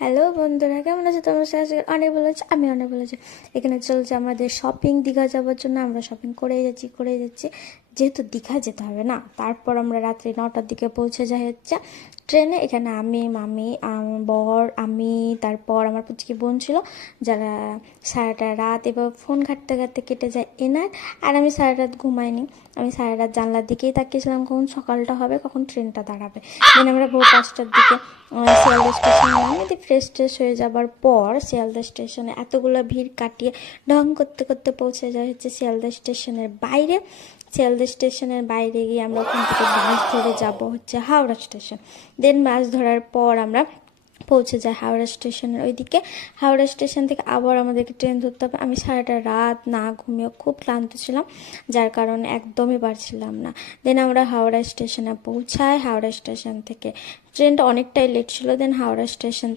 Hello বন্ধুরা, কেমন আছো তোমরা? অনেক ভালো আছে, আমি অনেক ভালো আছি। এখানে চলছে আমাদের শপিং। দীঘা যাওয়ার জন্য আমরা শপিং করেই যাচ্ছি। যেহেতু দীঘা যেতে হবে না, তারপর আমরা রাত্রি 9টার দিকে পৌঁছে যাই হচ্ছে ট্রেনে। এখানে আমি, মামি, বর, আমি, তারপর আমার পুচকি বোন ছিল, যারা সারাটা রাত এবার ফোন ঘাঁটতে ঘাঁটতে কেটে যায় এনার। আর আমি সারা রাত ঘুমাইনি। আমি সারা রাত জানলার দিকেই তাকিয়েছিলাম কখন সকালটা হবে, কখন ট্রেনটা দাঁড়াবে। দেন আমরা ভোর 5টার দিকে শিয়ালদা স্টেশনে নামি। ফ্রেশ ট্রেশ হয়ে যাবার পর শিয়ালদা স্টেশনে এতগুলো ভিড় কাটিয়ে ঢং করতে করতে পৌঁছে যায় হচ্ছে শিয়ালদা স্টেশনের বাইরে। শিয়ালদা স্টেশনের বাইরে গিয়ে আমরা ওখান থেকে বাস ধরে যাব হচ্ছে হাওড়া স্টেশন। দেন বাস ধরার পর আমরা পৌঁছে যায় হাওড়া স্টেশনের ওইদিকে। হাওড়া স্টেশন থেকে আবার আমাদেরকে ট্রেন ধরতে হবে। আমি সারাটা রাত না ঘুমিয়ে খুব ক্লান্ত ছিলাম, যার কারণে একদমই পারছিলাম না। দেন আমরা হাওড়া স্টেশনে পৌঁছাই। হাওড়া স্টেশন থেকে ট্রেনটা অনেকটাই লেট ছিল। দেন হাওড়া স্টেশন থেকে